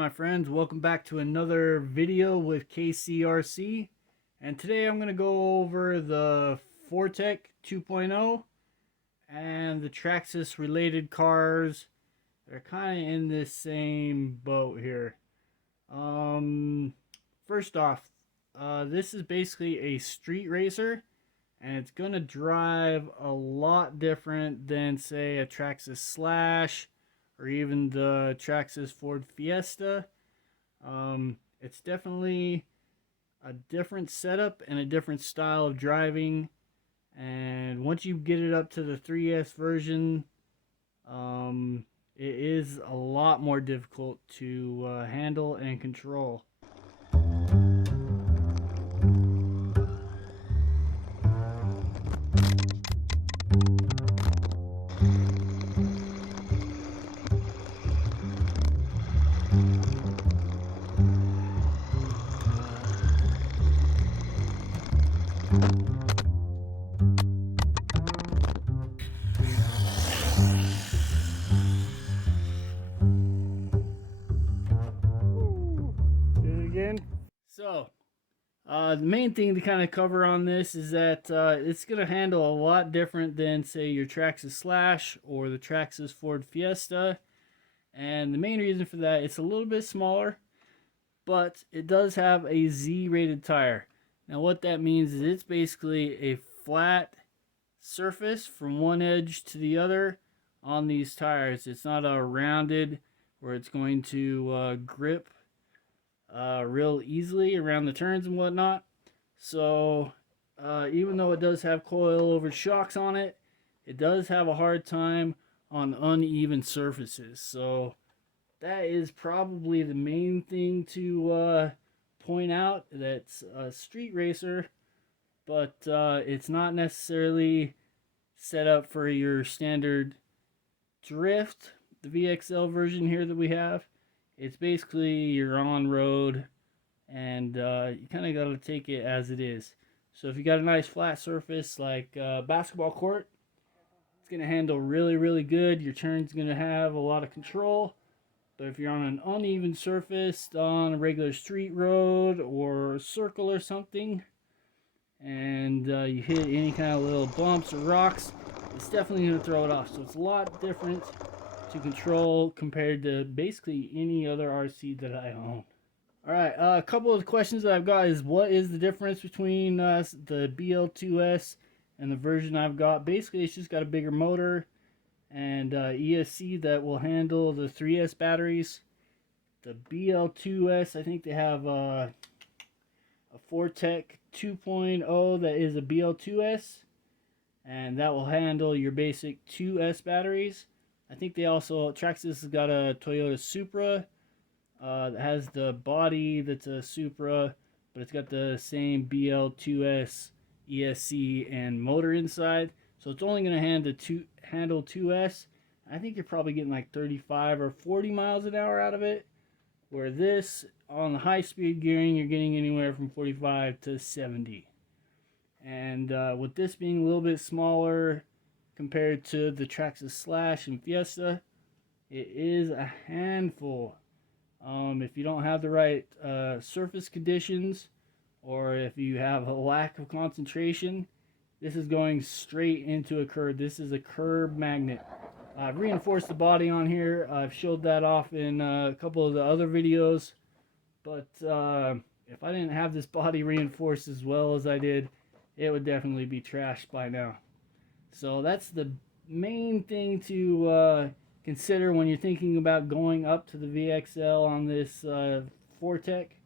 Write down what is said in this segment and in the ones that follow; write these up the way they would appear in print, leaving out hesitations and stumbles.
my friends, welcome back to another video with KCRC, and today I'm going to go over the 4-TEC 2.0 and the Traxxas related cars. They're kind of in this same boat here. First off, this is basically a street racer, and it's going to drive a lot different than, say, a Traxxas Slash or even the Traxxas Ford Fiesta. It's definitely a different setup and a different style of driving. And once you get it up to the 3S version, it is a lot more difficult to handle and control. So, the main thing to kind of cover on this is that it's going to handle a lot different than, say, your Traxxas Slash or the Traxxas Ford Fiesta. And the main reason for that, it's a little bit smaller, but it does have a Z-rated tire. Now what that means is it's basically a flat surface from one edge to the other on these tires. It's not a rounded where it's going to grip real easily around the turns and whatnot. So even though it does have coilover shocks on it, it does have a hard time on uneven surfaces. So that is probably the main thing to point out. That's a street racer, but it's not necessarily set up for your standard drift. The VXL version here that we have, it's basically your on-road, and you kind of got to take it as it is. So if you got a nice flat surface like basketball court, it's going to handle really, really good. Your turn's going to have a lot of control. But if you're on an uneven surface, on a regular street road or a circle or something, and you hit any kind of little bumps or rocks, it's definitely going to throw it off. So it's a lot different to control compared to basically any other RC that I own. Alright, a couple of questions that I've got is, what is the difference between the BL2S and the version I've got? Basically, it's just got a bigger motor and ESC that will handle the 3S batteries. The BL2S, I think they have a 4-TEC 2.0 that is a BL2S, and that will handle your basic 2S batteries. I think they also, Traxxas has got a Toyota Supra that has the body that's a Supra, but it's got the same BL2S ESC and motor inside. So it's only going to handle 2S. I think you're probably getting like 35 or 40 miles an hour out of it. Where this, on the high speed gearing, you're getting anywhere from 45 to 70. And with this being a little bit smaller compared to the Traxxas Slash and Fiesta, it is a handful. If you don't have the right surface conditions, or if you have a lack of concentration, this is going straight into a curb. This is a curb magnet. I've reinforced the body on here. I've showed that off in a couple of the other videos. But if I didn't have this body reinforced as well as I did, it would definitely be trashed by now. So that's the main thing to consider when you're thinking about going up to the VXL on this 4-TEC.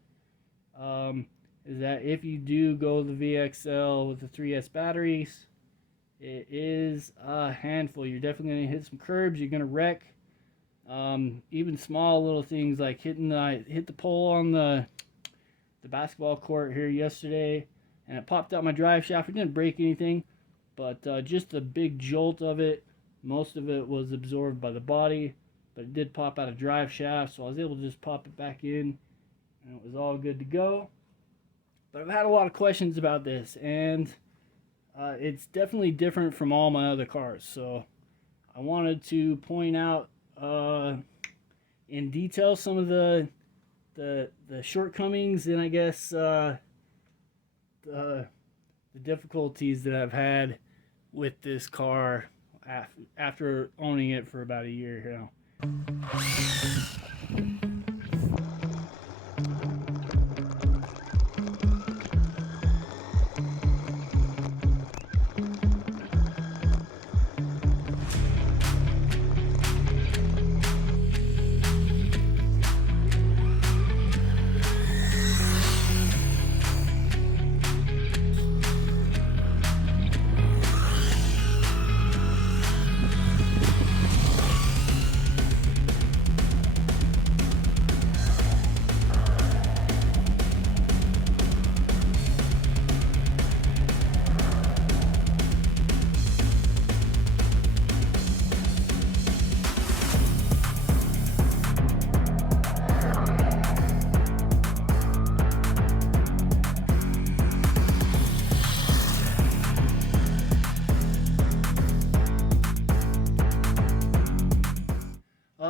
Is that if you do go the VXL with the 3S batteries, it is a handful. You're definitely going to hit some curbs. You're going to wreck. Even small little things like hit the pole on the basketball court here yesterday, and it popped out my drive shaft. It didn't break anything, but just the big jolt of it, most of it was absorbed by the body, but it did pop out a drive shaft, so I was able to just pop it back in, and it was all good to go. But I've had a lot of questions about this, and it's definitely different from all my other cars. So I wanted to point out in detail some of the the shortcomings and I guess the difficulties that I've had with this car after owning it for about a year now.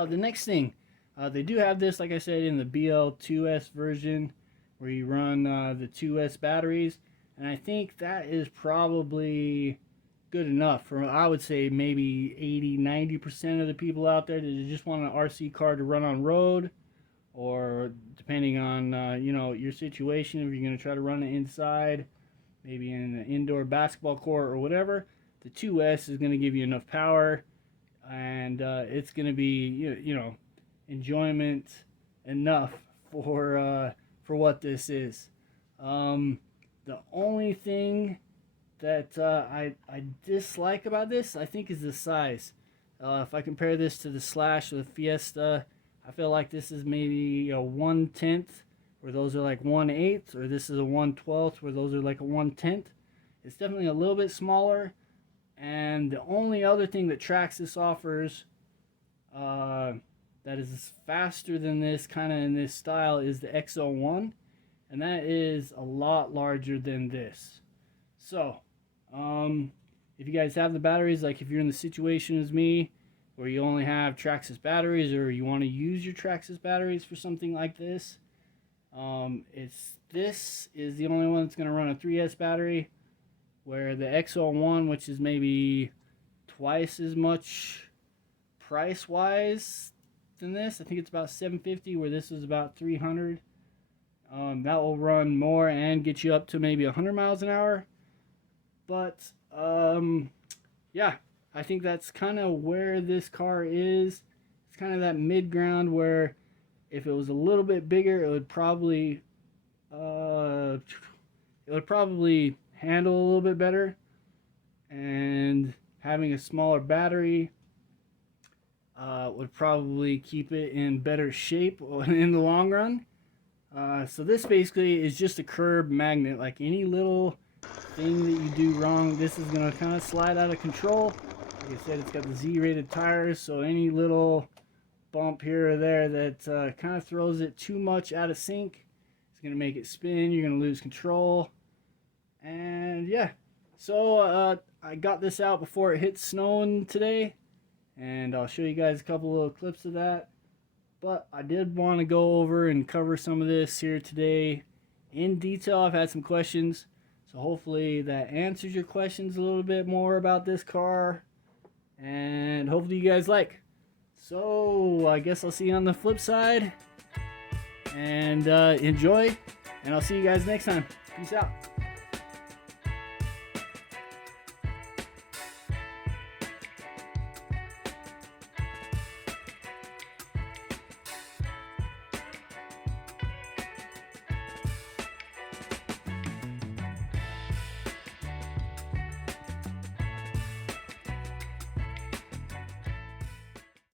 The next thing, they do have this, like I said, in the BL2S version, where you run the 2S batteries, and I think that is probably good enough for, I would say, maybe 80-90% of the people out there that just want an RC car to run on road, or depending on you know, your situation, if you're going to try to run it inside, maybe in an indoor basketball court or whatever, the 2S is going to give you enough power, and it's going to be, you know, enjoyment enough for what this is. The only thing that I dislike about this, I think, is the size. If I compare this to the Slash or the Fiesta, I feel like this is maybe a 1/10, where those are like 1/8, or this is a 1/12, where those are like a 1/10. It's definitely a little bit smaller. And the only other thing that Traxxas offers that is faster than this, kind of in this style, is the X01, and that is a lot larger than this. So if you guys have the batteries, like if you're in the situation as me, where you only have Traxxas batteries, or you want to use your Traxxas batteries for something like this, this is the only one that's going to run a 3S battery, where the X01, which is maybe twice as much price-wise than this, I think it's about $750, where this is about $300. That will run more and get you up to maybe 100 miles an hour. But yeah, I think that's kind of where this car is. It's kind of that mid-ground where if it was a little bit bigger, it would probably handle a little bit better, and having a smaller battery would probably keep it in better shape in the long run. So this basically is just a curb magnet. Like any little thing that you do wrong, this is going to kind of slide out of control. Like I said, it's got the Z-rated tires, so any little bump here or there that kind of throws it too much out of sync, it's going to make it spin. You're going to lose control. And yeah, so I got this out before it hit snowing today, and I'll show you guys a couple little clips of that. But I did want to go over and cover some of this here today in detail. I've had some questions, so hopefully that answers your questions a little bit more about this car, and hopefully you guys like. So I guess I'll see you on the flip side, and enjoy, and I'll see you guys next time. Peace out.